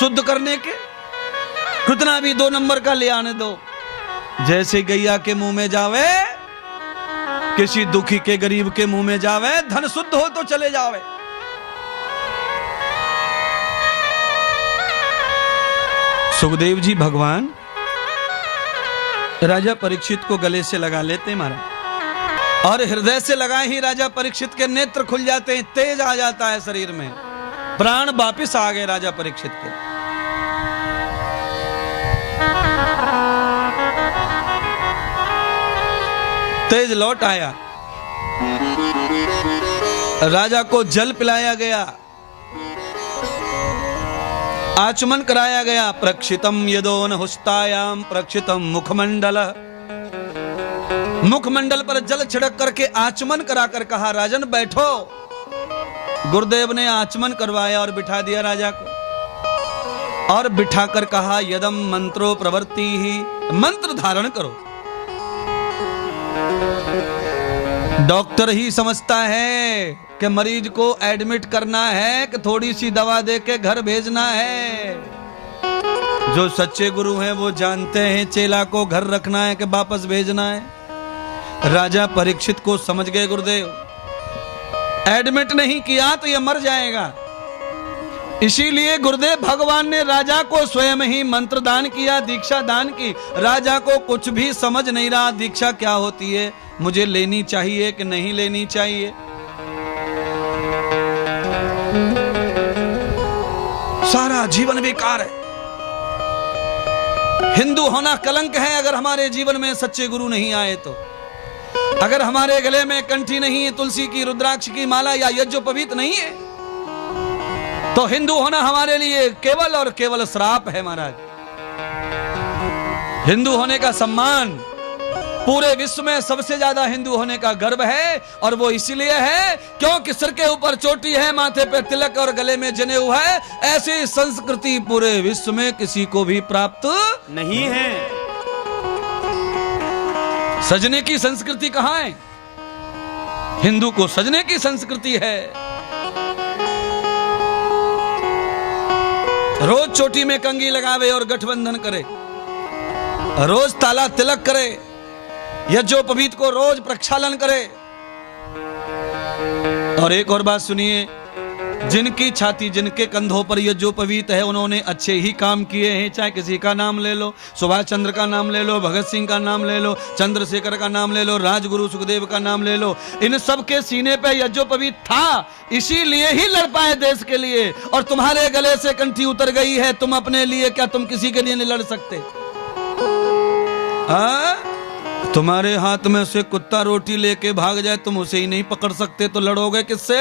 शुद्ध करने के, कितना भी 2 नंबर का ले आने दो। जैसे गैया के मुंह में जावे, किसी दुखी के गरीब के मुंह में जावे, धन शुद्ध हो तो चले जावे। सुखदेव जी भगवान राजा परीक्षित को गले से लगा लेते महाराज, और हृदय से लगाए ही राजा परीक्षित के नेत्र खुल जाते हैं, तेज आ जाता है शरीर में, प्राण वापिस आ गए राजा परीक्षित के। तेज लौट आया, राजा को जल पिलाया गया, आचमन कराया गया। प्रक्षितम यदोन हुस्तायाम प्रक्षितम मुखमंडल, मुखमंडल पर जल छिड़क करके आचमन कराकर कहा राजन बैठो। गुरुदेव ने आचमन करवाया और बिठा दिया राजा को, और बिठाकर कहा यदम मंत्रो प्रवृत्ति ही, मंत्र धारण करो। डॉक्टर ही समझता है कि मरीज को एडमिट करना है कि थोड़ी सी दवा देके घर भेजना है। जो सच्चे गुरु हैं वो जानते हैं चेला को घर रखना है कि वापस भेजना है। राजा परीक्षित को समझ गए गुरुदेव, एडमिट नहीं किया तो ये मर जाएगा। इसीलिए गुरुदेव भगवान ने राजा को स्वयं ही मंत्र दान किया, दीक्षा दान की। राजा को कुछ भी समझ नहीं रहा दीक्षा क्या होती है, मुझे लेनी चाहिए कि नहीं लेनी चाहिए। सारा जीवन बेकार है। हिंदू होना कलंक है अगर हमारे जीवन में सच्चे गुरु नहीं आए तो। अगर हमारे गले में कंठी नहीं है, तुलसी की रुद्राक्ष की माला या यज्ञोपवीत नहीं है, तो हिंदू होना हमारे लिए केवल और केवल श्राप है महाराज। हिंदू होने का सम्मान पूरे विश्व में सबसे ज्यादा हिंदू होने का गर्व है, और वो इसलिए है क्योंकि सिर के ऊपर चोटी है, माथे पे तिलक और गले में जनेऊ है। ऐसी संस्कृति पूरे विश्व में किसी को भी प्राप्त नहीं है। सजने की संस्कृति कहां है? हिंदू को सजने की संस्कृति है। रोज चोटी में कंघी लगावे और गठबंधन करे, रोज ताला तिलक करे, यज्ञोपवीत को रोज प्रक्षालन करे। और एक और बात सुनिए, जिनकी छाती, जिनके कंधों पर यज्ञोपवीत है, उन्होंने अच्छे ही काम किए हैं। चाहे किसी का नाम ले लो, सुभाष चंद्र का नाम ले लो, भगत सिंह का नाम ले लो, चंद्रशेखर का नाम ले लो, राजगुरु सुखदेव का नाम ले लो। इन सब के सीने पे यज्ञोपवीत था, इसीलिए ही लड़ पाए देश के लिए। और तुम्हारे गले से कंठी उतर गई है, तुम अपने लिए क्या, तुम किसी के लिए नहीं लड़ सकते? तुम्हारे हाथ में से कुत्ता रोटी लेके भाग जाए, तुम उसे ही नहीं पकड़ सकते, तो लड़ोगे किससे?